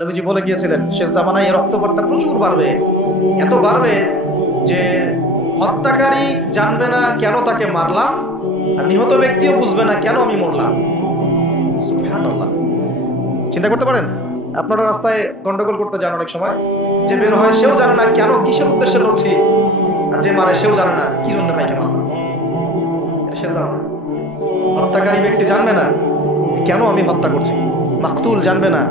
নবীজি বলে গিয়েছিলেন শেষ জামানায় এর রক্তপাতটা প্রচুর বাড়বে, এত বাড়বে যে হত্যাকারী জানবে না কেন তাকে মারলাম, আর নিহত ব্যক্তিও বুঝবে না কেন আমি মরলাম। সুবহানাল্লাহ। চিন্তা করতে পারেন, আপনারা রাস্তায় গন্ডগোল করতে যান, অনেক সময় যে বের হয় সেও জানে না কেন, কিসের উদ্দেশ্যে লড়ছি, আর যে মারে সেও জানে না কি জন্য ভাইকে মারলাম। শেষ জামানা হত্যাকারী ব্যক্তি জানবে না কেন আমি হত্যা করছি, মাকতুল জানবে না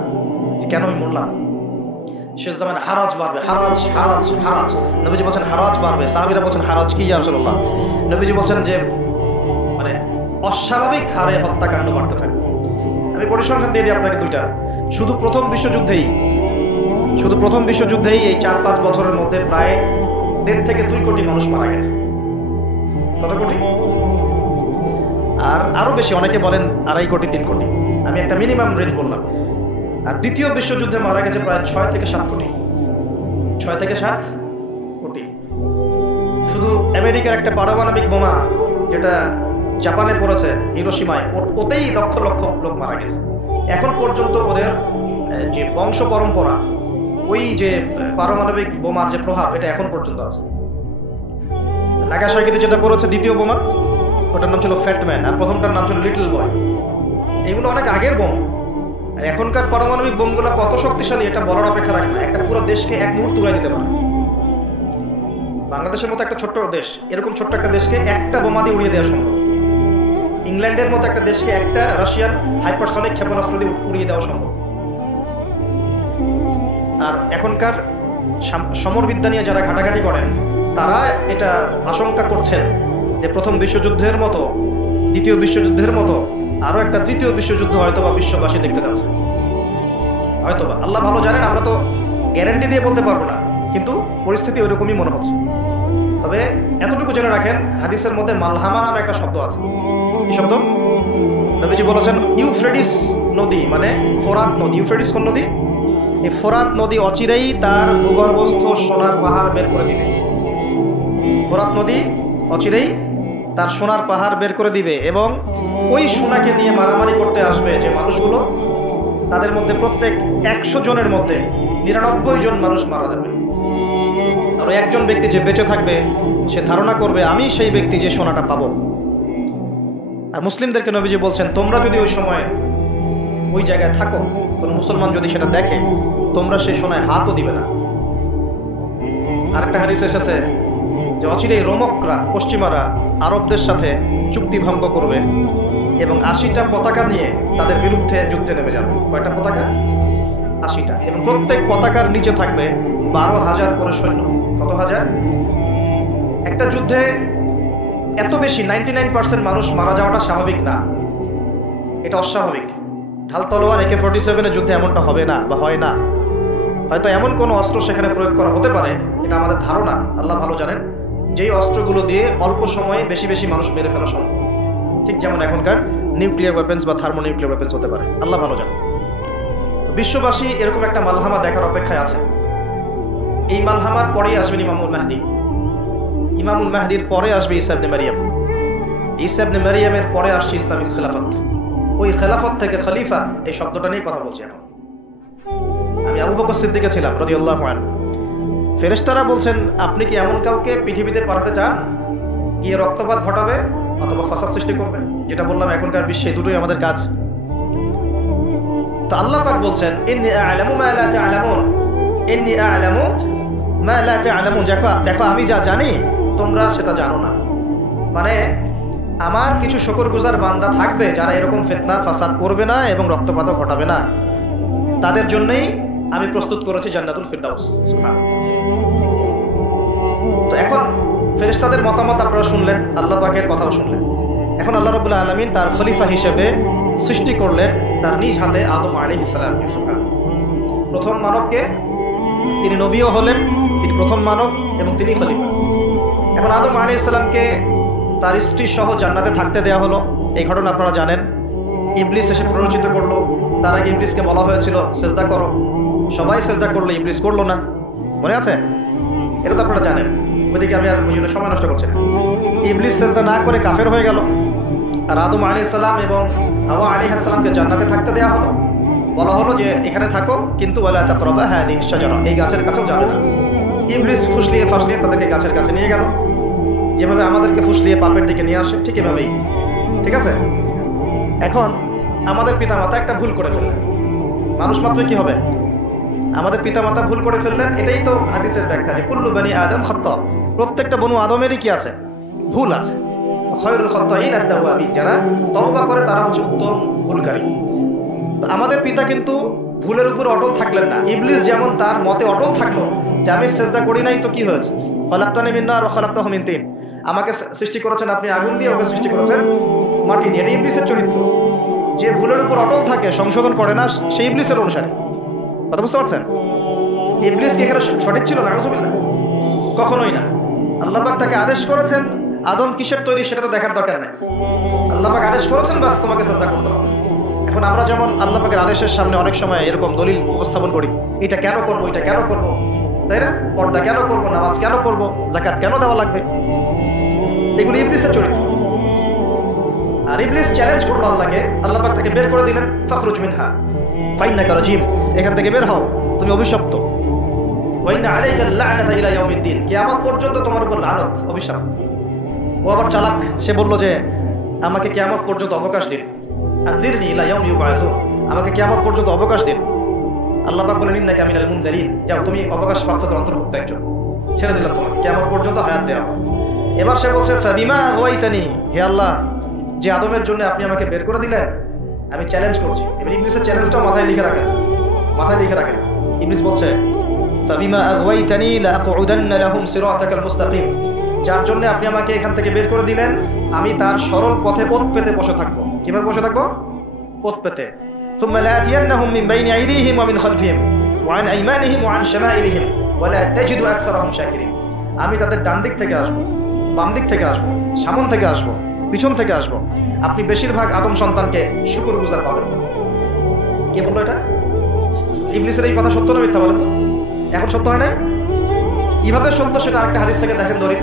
যে কেন আমি মরলাম। শেষ জামানে হারাজ বাড়বে, হারাজ হারাজ হারাজ। নবীজি বলছেন হারাজ বাড়বে। সাহাবীরা বলছেন হারাজ কি ইয়া রাসূলুল্লাহ? নবীজি বলছেন যে মানে অস্বাভাবিক হারে হত্যাকাণ্ড বাড়তে থাকবে। আমি পরিসংখ্যান দিয়ে দিই আপনাকে দুইটা। শুধু প্রথম বিশ্বযুদ্ধেই এই 4-5 বছরের মধ্যে প্রায় 1.5 থেকে 2 কোটি মানুষ মারা গেছে। কত কোটি? আর আরো বেশি, অনেকে বলেন 2.5 কোটি 3 কোটি, আমি একটা মিনিমাম রেঞ্জ বললাম। আর দ্বিতীয় বিশ্বযুদ্ধে মারা গেছে প্রায় 6 থেকে 7 কোটি। 6 থেকে 7 কোটি। শুধু আমেরিকার একটা পারমাণবিক বোমা যেটা জাপানে পড়েছে হিরোশিমায়, ওতেই লক্ষ লক্ষ লোক মারা গেছে। এখন পর্যন্ত ওদের যে বংশ পরম্পরা, ওই যে পারমাণবিক বোমার যে প্রভাব, এটা এখন পর্যন্ত আছে। নাগাসাকিতে যেটা পড়েছে দ্বিতীয় বোমা, ওটার নাম ছিল ফ্যাটম্যান, আর প্রথমটার নাম ছিল লিটল বয়। এগুলো অনেক আগের বোম। আর এখনকার পারমাণবিক বোমগুলো কত শক্তিশালী এটা বলার অপেক্ষা রাখে না। একটা পুরো দেশকে এক মুহূর্তে উড়াই দিতে পারে। বাংলাদেশের মতো একটা ছোট্ট দেশ, এরকম ছোট্ট একটা দেশকে একটা বোমা দিয়ে উড়িয়ে দেওয়া সম্ভব। ইংল্যান্ডের মতো একটা দেশকে একটা রাশিয়ান হাইপারসনিক ক্ষেপণাস্ত্র দিয়ে উড়িয়ে দেওয়া সম্ভব। আর এখনকার সমরবিদ্যা নিয়ে যারা ঘাটাঘাটি করেন, তারা এটা আশঙ্কা করছেন যে প্রথম বিশ্বযুদ্ধের মতো, দ্বিতীয় বিশ্বযুদ্ধের মতো আরো একটা তৃতীয় বিশ্বযুদ্ধ হয়তোবা বিশ্ববাসী দেখতে যাচ্ছে। হয়তোবা, আল্লাহ ভালো জানেন, আমরা তো গ্যারান্টি দিয়ে বলতে পারবো না, কিন্তু পরিস্থিতি ওইরকমই মনে হচ্ছে। তবে এতটুকু জেনে রাখেন, হাদিসের মধ্যে মালহামা নামে একটা শব্দ আছে। কি শব্দ? নবীজি বলেছেন ইউফ্রেটিস নদী মানে ফোরাত নদী। ইউফ্রেটিস কোন নদী? এই ফোরাত নদী অচিরেই তার ভূগর্ভস্থ সোনার পাহাড় বের করে দিবে। ফোরাত নদী অচিরেই তার সোনার পাহাড় বের করে দিবে, এবং ওই সোনাকে নিয়ে মারামারি করতে আসবে যে মানুষগুলো, তাদের মধ্যে প্রত্যেক 100 জনের মধ্যে 99 জন মানুষ মারা যাবে। আর ওই একজন ব্যক্তি যে বেঁচে থাকবে, সে ধারণা করবে আমি সেই ব্যক্তি যে সোনাটা পাবো। আর মুসলিমদেরকে নবীজি বলছেন, তোমরা যদি ওই সময় ওই জায়গায় থাকো, কোন মুসলমান যদি সেটা দেখে, তোমরা সেই সোনায় হাতও দিবে না। আরেকটা হাদিস এসেছে যে অচিরেই রোমকরা, পশ্চিমারা আরবদের সাথে চুক্তি ভঙ্গ করবে এবং 80টা পতাকা নিয়ে তাদের বিরুদ্ধে যুদ্ধে নেমে যাবে। কয়টা পতাকা? 80টা। এবং প্রত্যেক পতাকার নিচে থাকবে 12,000 করে সৈন্য। কত হাজার? একটা যুদ্ধে এত বেশি 99% মানুষ মারা যাওয়াটা স্বাভাবিক না, এটা অস্বাভাবিক। ঢাল তলোয়ার AK-47 যুদ্ধে এমনটা হবে না বা হয় না। হয়তো এমন কোন অস্ত্র সেখানে প্রয়োগ করা হতে পারে, এটা আমাদের ধারণা, আল্লাহ ভালো জানেন, যেই অস্ত্রগুলো দিয়ে অল্প সময়ে বেশি বেশি মানুষ মেরে ফেলা সম্ভব। ঠিক যেমন এখনকার নিউক্লিয়ার ওয়েপেন্স বা থার্মোনিউক্লিয়ার ওয়েপেন্স হতে পারে, আল্লাহ ভালো জানেন। তো বিশ্ববাসী এরকম একটা মালহামা দেখার অপেক্ষায় আছে। এই মালহামার পরেই আসবেন ইমামুল মাহদি। ইমামুল মাহদির পরে আসবে ঈসা ইবনে মারিয়াম। ঈসা ইবনে মারিয়ামের পরে আসছে ইসলামিক খেলাফত। ওই খেলাফত থেকে খলিফা, এই শব্দটা নিয়ে কথা বলছি এখন। আমি আবু বকর সিদ্দিকে ছিলাম রাদিয়াল্লাহু আনহু। ফেরেশতারা বলছেন, আপনি কি এমন কাউকে পৃথিবীতে পাঠাতে চান গিয়ে রক্তপাত ঘটাবে অথবা ফাসাদ সৃষ্টি করবে? যেটা বললাম, এখনকার বিশ্বে দুটোই আমাদের কাজ। তো আল্লাহ পাক বলছেন, ইন্নী আ'লামু মা লা তা'লামুন, ইন্নী আ'লামু মা লা তা'লামুন। দেখো আমি যা জানি তোমরা সেটা জানো না। মানে আমার কিছু শুকরগুজার বান্দা থাকবে যারা এরকম ফিতনা ফাসাদ করবে না এবং রক্তপাতও ঘটাবে না। তাদের জন্যই আমি প্রস্তুত করেছি জান্নাতুল ফিরদাউস। তো এখন ফেরেশতাদের মতামত আপনারা শুনলেন, আল্লাহ পাকের কথাও শুনলেন। এখন আল্লাহ রাব্বুল আলামিন তার খলিফা হিসেবে সৃষ্টি করলেন তার নিজ হাতে আদম আলাইহিস সালামকে। প্রথম মানবকে, তিনি নবীও হলেন, তিনি প্রথম মানব এবং তিনি খলিফা। এখন আদম আলাইহিস সালামকে তার স্ত্রী সহ জান্নাতে থাকতে দেওয়া হলো। এই ঘটনা আপনারা জানেন। ইবলিস এসে প্ররোচিত করলো। তার আগে ইবলিসকে বলা হয়েছিল সেজদা করো, সবাই সেজদা করলো, ইবলিস করলো না। মনে আছে? এটা তো আপনারা জানেন। ওইদিকে আমি আর সময় নষ্ট করছি না। ইবলিস সেজদা না করে কাফের হয়ে গেল। আর আদম আলাইহিস সালাম এবং হাওয়া আলাইহিস সালামকে জান্নাতে থাকতে দেওয়া হলো। বলা হলো যে এখানে থাকো, কিন্তু ওয়ালা তাকরাবা হাদিহিশ শাজারা, এই গাছের কাছেও যাবে না। ইবলিস ফুসলিয়ে ফাসলিয়ে তাদেরকে গাছের কাছে নিয়ে গেল, যেভাবে আমাদেরকে ফুসলিয়ে পাপের দিকে নিয়ে আসে ঠিক এভাবেই। ঠিক আছে, এখন আমাদের পিতামাতা একটা ভুল করে ফেললেন। মানুষ মাত্র কি হবে? আমাদের পিতামাতা ভুল করে ফেললেন। এটাই তো হাদিসের ব্যাখ্যা যে কুল্লু বানি আদম খাত্তা, প্রত্যেকটা বনু আদমেরই কি আছে? ভুল আছে। খায়রুল খাত্তাইন আত-তাওয়াবিন, যারা তওবা করে তারা হচ্ছে উত্তম ভুলকারী। তো আমাদের পিতা কিন্তু ভুলের উপর অটল থাকলেন না। ইবলিস যেমন তার মতে অটল থাকলো যে আমি সিজদা করি নাই, তো কি হয়েছে? খালাকতানি মিন নার ওয়া খালাকতাহু মিন তিন, আমাকে সৃষ্টি করেছেন আপনি আগুন দিয়ে, ওকে সৃষ্টি করেছেন মাটি দিয়ে। এটা ইবলিসের চরিত্র। যে ভুলের উপর অটল থাকে, সংশোধন করে না, সেই ইবলিসের অনুসারী। কথা বুঝতে পারছেন? ইবলিস কি এখানে সঠিক ছিল? নাউযুবিল্লাহ, কখনোই না। আল্লাহ পাক তাকে আদেশ করেছেন, আদম কিসের তৈরি সেটা তো দেখার দরকার নেই। আল্লাহ পাক আদেশ করেছেন, বাস তোমাকে সিজদা করতে হবে। এখন আমরা যেমন আল্লাহ পাকের আদেশের সামনে অনেক সময় এরকম দলিল উপস্থাপন করি, এটা কেন করবো, এটা কেন করবো, তাই না? পর্দা কেন করবো, নামাজ কেন করবো, যাকাত কেন দেওয়া লাগবে, এগুলি ইবলিসের চরিত্র। আর ইবলিস চ্যালেঞ্জ করলো আল্লাহকে, আল্লাহ পাক তাকে বের করে দিলেন, ফাখরুজ মিনহা ফাইন্নাকা রাজিম, এখান থেকে বের হও, তুমি অভিশপ্ত। ওয়া ইন্না আলাইকা লা'নাতা ইলা ইয়াউমিদ্দিন, কিয়ামত পর্যন্ত তোমার উপর লানত, অভিশাপ। ও আবার চালাক, সে বলল যে আমাকে কিয়ামত পর্যন্ত অবকাশ দিন, আনদিরনি ইলা ইয়াউমি ইউবআসুন, আমাকে কিয়ামত পর্যন্ত অবকাশ দিন। আল্লাহ পাক বলেন ইন্নাকা মিনাল মুনযারিন, যাও তুমি অবকাশপ্রাপ্তদের অন্তর্ভুক্ত একজন, ছেড়ে দিলাম তোমাকে, কিয়ামত পর্যন্ত হায়াত দেওয়া। এবার সে বলছে ফাবিমা আগাওয়াইতানি, হে আল্লাহ, যে আদমের জন্য আপনি আমাকে বের করে দিলেন, আমি চ্যালেঞ্জ করছি। এবার ইবলিসের চ্যালেঞ্জটাও মাথায় লিখে রাখেন, মাথায় লিখে রাখেন। ইবলিস বলছে ফাবিমা আগাওয়াইতানি লাআকউদান্না লাহুম সিরাতাকাল মুস্তাকিম, যার জন্য আপনি আমাকে এখান থেকে বের করে দিলেন, আমি তার সরল পথে ওত পেতে বসে থাকবো। কিভাবে বসে থাকবো? ওত পেতে। ثم لآتينهم من بين أيديهم ومن خلفهم وعن أيمانهم وعن شمائلهم ولا تجد أكثرهم شاكرين, আমি তাদের ডান দিক থেকে আসবো, বাম দিক থেকে আসবো, সামন থেকে আসবো, পিছন থেকে আসবো, আপনি বেশিরভাগ আদম সন্তানকে শুকরগুজার পাবেন। কে বললো এটা? ইবলিসের এই কথা সত্য না মিথ্যা বলেন তো? এখন সত্য হয় না? কিভাবে সত্য সেটা আরেকটা হাদিস থেকে দেখেন দলিল।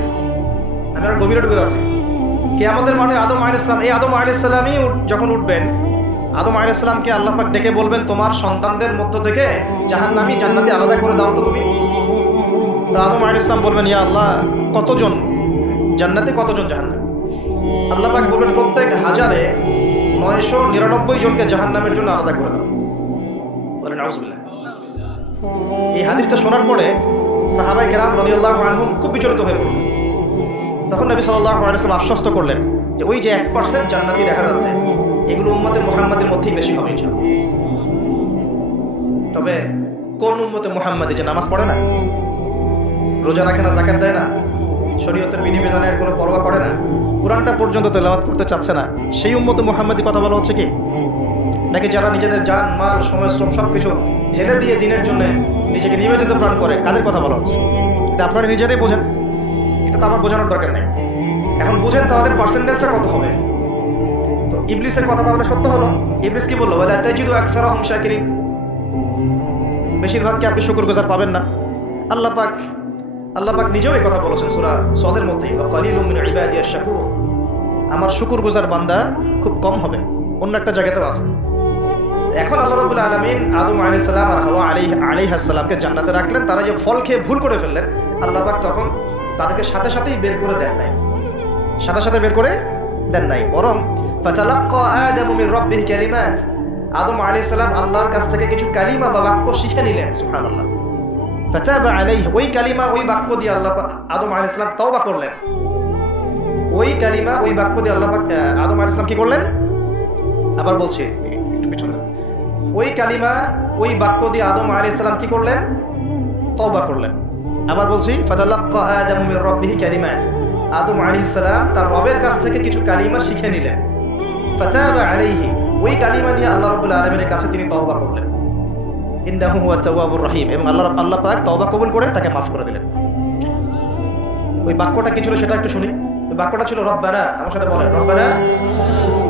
আমি আর গভীরে ঢুকে যাচ্ছি। কিয়ামতের মাঠে আদম আলাইহিস সালাম, এই আদম আলাইহিস সালামই যখন উঠবেন, আদম আলাইহিস সালামকে আল্লাহ পাক ডেকে বলবেন তোমার সন্তানদের মধ্য থেকে জাহান্নামী জান্নাতি আলাদা করে দাও তো তুমি। তো আদম আলাইহিস সালাম বলবেন ইয়া আল্লাহ, কতজন জান্নাতি, কতজন জাহান্নামী? আল্লাহ পাক বলবেন প্রত্যেক 1000-999 জনকে জাহান্নামের জন্য আলাদা করে দাও। বলেন নাউযুবিল্লাহ। এই হাদিসটা শোনার পরে সাহাবায়ে কেরাম রাদিয়াল্লাহু আনহুম খুব বিচলিত হয়ে পড়লেন। তখন নবী সাল্লাল্লাহু আলাইহি ওয়াসাল্লাম আশ্বস্ত করলেন যে ওই যে 1% জান্নাতি দেখা যাচ্ছে, এগুলো উম্মতে মুহাম্মাদের মধ্যেই বেশি হবে ইনশাআল্লাহ। তবে কোন উম্মতে মুহাম্মাদি যে নামাজ পড়ে না, রোজা রাখে না, যাকাত দেয় না, শরীয়তের বিধিবিধানের কোনো পরোয়া করে না, কুরআনটা পর্যন্ত তেলাওয়াত করতে চাচ্ছে না, সেই উম্মতে মুহাম্মাদি কথা বলা হচ্ছে কি? নাকি যারা নিজেদের জান মাল সময় শ্রম সবকিছু ঢেলে দিয়ে দিনের জন্য নিজেকে নিবেদিত প্রাণ করে, কাদের কথা বলা হচ্ছে? এটা আপনারা নিজেরাই বোঝেন, এটা তো আমার বোঝানোর দরকার নেই। এখন বুঝেন তাহলে পার্সেন্টেজটা কত হবে। তো ইবলিসের কথা তাহলে সত্য হলো। ইবলিস কি বললো? ওয়ালা তাজিদু আকসারাহুম শাকিরিন, বেশিরভাগকে আপনি শুকরগুজার পাবেন না। আল্লাহ পাক নিজেও এই কথা বলেছেন সূরা সদের মধ্যেই, ওয়া কালিলুম মিন ইবাদিয়াশ শাকুর, আমার শুকরগুজার বান্দা খুব কম হবে। অন্য একটা জায়গাতেও আছে। এখন আল্লাহ রাব্বুল আলামিন আদম আলাইহিস সালাম আর হাওয়া আলাইহিস সালামকে জান্নাতে রাখলেন। তারা যে ফল খেয়ে ভুল করে ফেললেন, আল্লাহ পাক তখন তাদেরকে সাথে সাথেই বের করে দেন নাই, সাথে বের করে দেন নাই, বরং ফাতালাক্কা আদামু মির রাব্বিহি কালিমাত, আদম আলাইহিস সালাম আল্লাহর কাছ থেকে কিছু কালিমা বা বাক্য শিখে নিলেন। সুবহানাল্লাহ। ফাতাবা আলাইহি, ওই কালিমা ওই বাক্য দিয়ে আল্লাহ আদম আলাইহিস সালাম তওবা করলেন। ওই কালিমা ওই বাক্য দিয়ে আল্লাহ পাক আদম আলাইহিস সালাম কি করলেন? আবার বলছি একটু পিছনে, ওই কালিমা ওই বাক্য দিয়ে আদম আলাইহিস সালাম কি করলেন? তওবা করলেন। আবার বলছি ফাতালাক্কা আদামু মির রাব্বিহি কালিমাত, আদম আলাইহিস সালাম তার রবের কাছ থেকে কিছু কালিমা শিখে নিলেন। ফাতাবা আলাইহি, ওই কালিমা দিয়ে আল্লাহ রাব্বুল আলামিনের কাছে তিনি তওবা করলেন। ইন্নাহু হুয়াত তাওয়াবুর রহিম, এবং আল্লাহ পাক তওবা কবুল করে তাকে মাফ করে দিলেন। ওই বাক্যটা কি ছিল সেটা একটু শুনি। ওই বাক্যটা ছিল রব্বানা, আমার সাথে বলেন, রব্বানা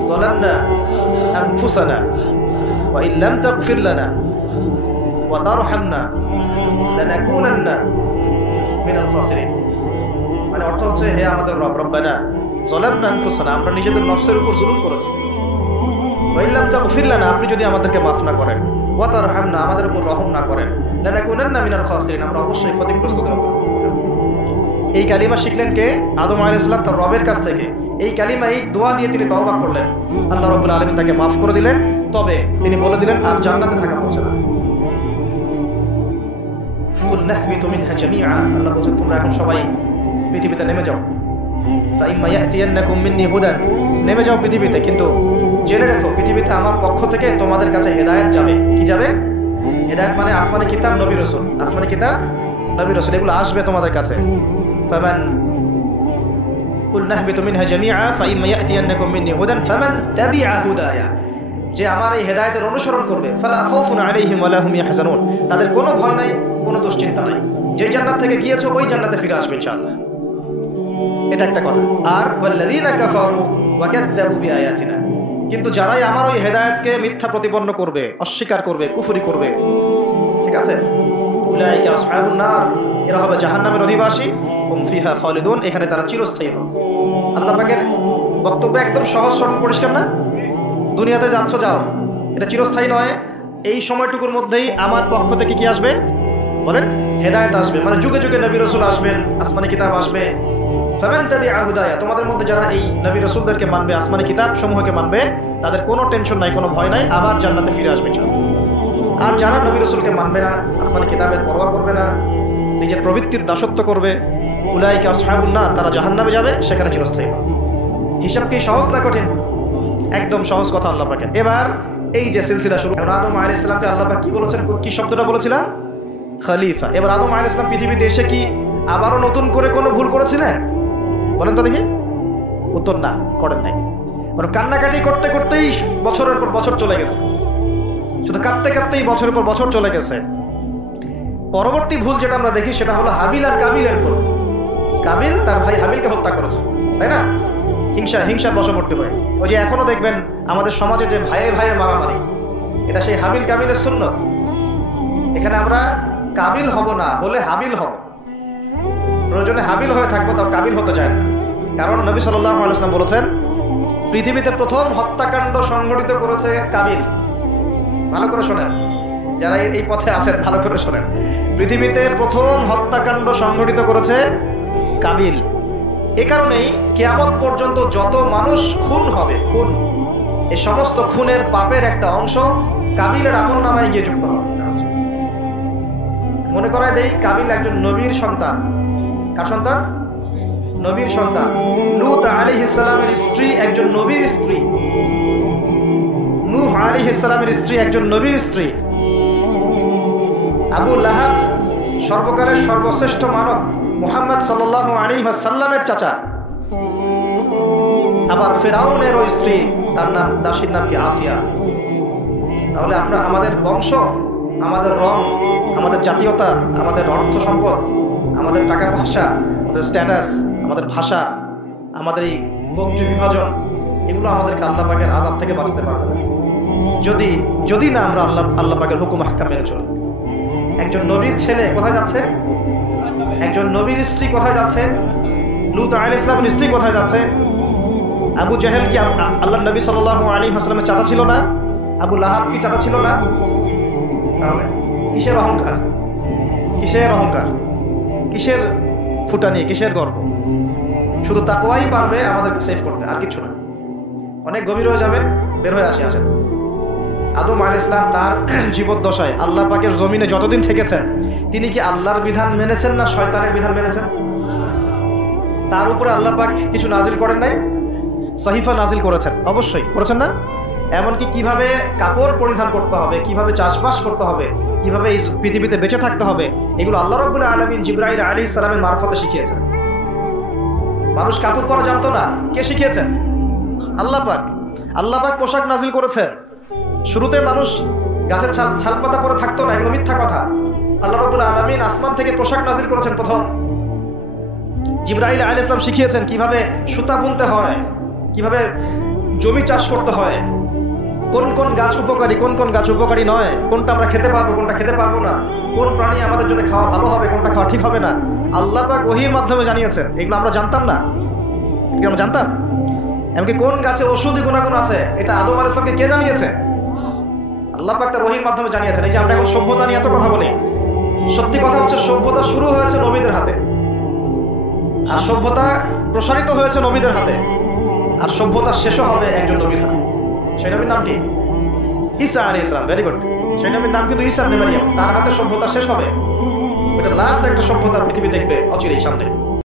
যালামনা আনফুসানা ওয়া ইন লাম তাগফির লানা ওয়া তারহামনা লানাকুনান্না মিনাল খাসিরিন। মানে অর্থ হচ্ছে, হে আমাদের রব, রব্বানা যালামনা আনফুসানা, আমরা নিজেদের নফসের উপর জুলুম করেছি, ওয়া ইন লাম তাগফির লানা, আপনি যদি আমাদেরকে মাফ না করেন, ওয়া তারহামনা, আমাদের উপর রহম না করেন, লানাকুনান্না মিনাল খাসিরিন, আমরা অবশ্যই ক্ষতিগ্রস্তদের অন্তর্ভুক্ত হব। এই কালিমা শিখলেন কে? আদম আলাইহিস সালাম তার রবের কাছ থেকে। এই কালিমা, এই দোয়া দিয়ে তিনি তওবা করলেন, আল্লাহ রাব্বুল আলামিন তাকে মাফ করে দিলেন। তবে তিনি বলে দিলেন আর জান্নাতে থাকা হচ্ছে না। কুল নাহবিতু মিনহা জামিআ, আল্লাহ বলেন তোমরা এখন সবাই পৃথিবীতে নেমে যাও। ফাইম্মা ইয়াতিয়ান্নাকুম মিন্নি হুদান, নেমে যাও পৃথিবীতে, কিন্তু জেনে রাখো পৃথিবীতে আমার পক্ষ থেকে তোমাদের কাছে হেদায়েত যাবে। কি যাবে? হেদায়েত মানে আসমানি কিতাব, নবী রাসূল। আসমানি কিতাব, নবী রাসূল, এগুলো আসবে তোমাদের কাছে। ফামান কুল নাহবিতু মিনহা জামিআ ফাইম্মা ইয়াতিয়ান্নাকুম মিন্নি হুদান ফামান তাবিআ হুদায়া, যে আমার এই হেদায়েতের অনুসরণ করবে, ফালা খাউফুন আলাইহিম ওয়ালা হুম ইয়াহজানুন, তাদের কোনো ভয় নাই, কোনো দুশ্চিন্তা নাই। যে জান্নাত থেকে গিয়েছো ওই জান্নাতে ফিরে আসবে ইনশাআল্লাহ। এটা একটা কথা। আর ওয়াল্লাযীনা কাফারু ওয়া কাযযাবু বিআয়াতিনা, কিন্তু যারাই আমার ওই হেদায়েতকে মিথ্যা প্রতিপন্ন করবে, অস্বীকার করবে, কুফরি করবে, ঠিক আছে, উলাইকা আসহাবুন নার, এরা হবে জাহান্নামের অধিবাসী, হুম ফিহা খালিদুন, এখানে তারা চিরস্থায়ী হবে। আল্লাহ পাকের বক্তব্য একদম সহজ সরল পরিষ্কার না? দুনিয়াতে যাচ্ছ যাও, এটা চিরস্থায়ী নয়। এই সময়টুকুর মধ্যেই আমার পক্ষ থেকে কি আসবে বলেন? হেদায়েত আসবে, মানে যুগে যুগে নবী রাসূল আসবেন, আসমানি কিতাব আসবে। ফামান তাবিআ হুদায়া, তোমাদের মধ্যে যারা এই নবী রাসূলদেরকে মানবে, আসমানি কিতাব সমূহকে মানবে, তাদের কোনো টেনশন নাই, কোনো ভয় নাই, আবার জান্নাতে ফিরে আসবে ইনশাআল্লাহ। আর যারা নবী রাসূলকে মানবে না, আসমানি কিতাবের পরোয়া করবে না, নিজের প্রবৃত্তির দাসত্ব করবে, উলাইকা আসহাবুন নার, তারা জাহান্নামে যাবে, সেখানে চিরস্থায়ী হবে। হিসাব কি সহজ না কঠিন? একদম সহজ কথা আল্লাহ পাকের। এবার এই যে সিলসিলা শুরু, আদম আলাইহিস সালামকে আল্লাহ পাক কি বলেছেন? কি শব্দটা বলেছিলাম? খলিফা। এবার আদম আলাইহিস সালাম পৃথিবীতে এসে কি আবারও নতুন করে কোনো ভুল করেছিলেন? বলেন তো দেখি। উত্তর না, করেন নাই। মানে কান্নাকাটি করতে করতেই বছরের পর বছর চলে গেছে, শুধু কাঁদতে কাঁদতেই বছরের পর বছর চলে গেছে। পরবর্তী ভুল যেটা আমরা দেখি সেটা হলো হাবিল আর কাবিলের ভুল। কাবিল তার ভাই হাবিলকে হত্যা করেছে, তাই না? হিংসার বশবর্তী হয়ে। ওই যে এখনো দেখবেন আমাদের সমাজে যে ভাইয়ে ভাইয়ে মারামারি, এটা সেই হাবিল কাবিলের সুন্নত। এখানে আমরা কাবিল হব না, হলে হাবিল হব। প্রয়োজনে হাবিল হয়ে থাকবো, তাও কাবিল হতে চায় না। কারণ নবী সাল্লাল্লাহু আলাইহি ওয়াসাল্লাম বলেছেন পৃথিবীতে প্রথম হত্যাকাণ্ড সংঘটিত করেছে কাবিল। ভালো করে শোনেন, যারা এই পথে আছেন ভালো করে শোনেন। পৃথিবীতে প্রথম হত্যাকাণ্ড সংঘটিত করেছে কাবিল। এ কারণেই কিয়ামত পর্যন্ত যত মানুষ খুন হবে, খুন, এই সমস্ত খুনের পাপের একটা অংশ কাবিলের আমলনামায় গিয়ে যুক্ত হবে। মনে করায় দেই, কাবিল একজন নবীর সন্তান। কার সন্তান? নবীর সন্তান। লূত আলাইহিস সালামের স্ত্রী একজন নবীর স্ত্রী। নূহ আলাইহিস সালামের স্ত্রী একজন নবীর স্ত্রী। আবু লাহাব সর্বকালের সর্বশ্রেষ্ঠ মানব মুহাম্মদ সাল্লাল্লাহু আলাইহি ওয়াসাল্লামের চাচা। আবার ফিরআউনের ওই স্ত্রী, তার নাম, দাসীর নাম কি? আসিয়া। তাহলে আমরা আমাদের বংশ, আমাদের রং, আমাদের জাতীয়তা, আমাদের অর্থ সম্পদ, আমাদের টাকা পয়সা, আমাদের স্ট্যাটাস, আমাদের ভাষা, আমাদের এই গোত্র বিভাজন, এগুলো আমাদেরকে আল্লাহ পাকের আযাব থেকে বাঁচাতে পারবে না যদি না আমরা আল্লাহ পাকের হুকুম আহকাম মেনে চলি। একজন নবীর ছেলে কোথায় যাচ্ছে? একজন নবীর স্ত্রী কোথায় যাচ্ছে? লূত আলাইহিস সালামের স্ত্রী কোথায় যাচ্ছে? আবু জাহেল কি আল্লাহর নবী সাল্লাল্লাহু আলাইহি ওয়াসাল্লামের চাচা ছিল না? আবু লাহাব কি চাচা ছিল না? তাহলে কিসের অহংকার? কিসের অহংকার? কিসের ফুটানি? কিসের গর্ব? শুধু তাকওয়াই পারবে আমাদেরকে সেভ করতে, আর কিছু না। অনেক গভীর হয়ে যাবে, বের হয়ে আসেন। আদম আলাইহিস সালাম তার জীবদ্দশায় আল্লাহ পাকের জমিনে যতদিন থেকেছেন, তিনি কি আল্লাহর বিধান মেনেছেন না শয়তানের বিধান মেনেছেন? তার উপরে আল্লাহ পাক কিছু নাজিল করেন নাই? সহিফা নাজিল করেছেন, অবশ্যই করেছেন না? এমনকি কিভাবে কাপড় পরিধান করতে হবে, কিভাবে চাষবাস করতে হবে, কিভাবে এই পৃথিবীতে বেঁচে থাকতে হবে, এগুলো আল্লাহ রাব্বুল আলামিন জিবরাইল আলাইহিস সালামের মারফতে শিখিয়েছেন। মানুষ কাপড় পরা জানতো না, কে শিখিয়েছেন? আল্লাহ পাক। আল্লাহ পাক পোশাক নাজিল করেছেন। শুরুতে মানুষ গাছের ছালপাতা পরে থাকতো না, এগুলো মিথ্যা কথা। আল্লাহ রাব্বুল আলামিন আসমান থেকে পোশাক নাজিল করেছেন প্রথম। জিবরাইল আলাইহিস সালাম শিখিয়েছেন কিভাবে সুতা বুনতে হয়, কিভাবে জমি চাষ করতে হয়, কোন কোন গাছ উপকারী, কোন কোন গাছ উপকারী নয়, কোনটা আমরা খেতে পারবো, কোনটা খেতে পারবো না, কোন প্রাণী আমাদের জন্য খাওয়া ভালো হবে, কোনটা খাওয়া ঠিক হবে না, আল্লাহ পাক ওহীর মাধ্যমে জানিয়েছেন। এগুলো আমরা জানতাম না, এগুলো আমরা জানতাম। এমনকি কোন গাছে ঔষধি গুণাগুণ আছে, এটা আদম আলাইহিস সালামকে কে জানিয়েছে? আল্লাহ পাক তার ওহীর মাধ্যমে জানিয়েছেন। এই যে আমরা এখন সভ্যতা নিয়ে এত কথা বলি, সত্যি কথা হচ্ছে সভ্যতা শুরু হয়েছে নবীদের হাতে, আর সভ্যতা প্রসারিত হয়েছে নবীদের হাতে, আর সভ্যতা শেষও হবে একজন নবীর হাতে। সেই নবীর নাম কি? ঈসা আলাইহিস সালাম। Very good. সেই নবীর নাম কিন্তু ঈসা ইবনে মারইয়াম। তার হাতে সভ্যতা শেষ হবে। এটা লাস্ট একটা সভ্যতা পৃথিবী দেখবে অচিরেই সামনে।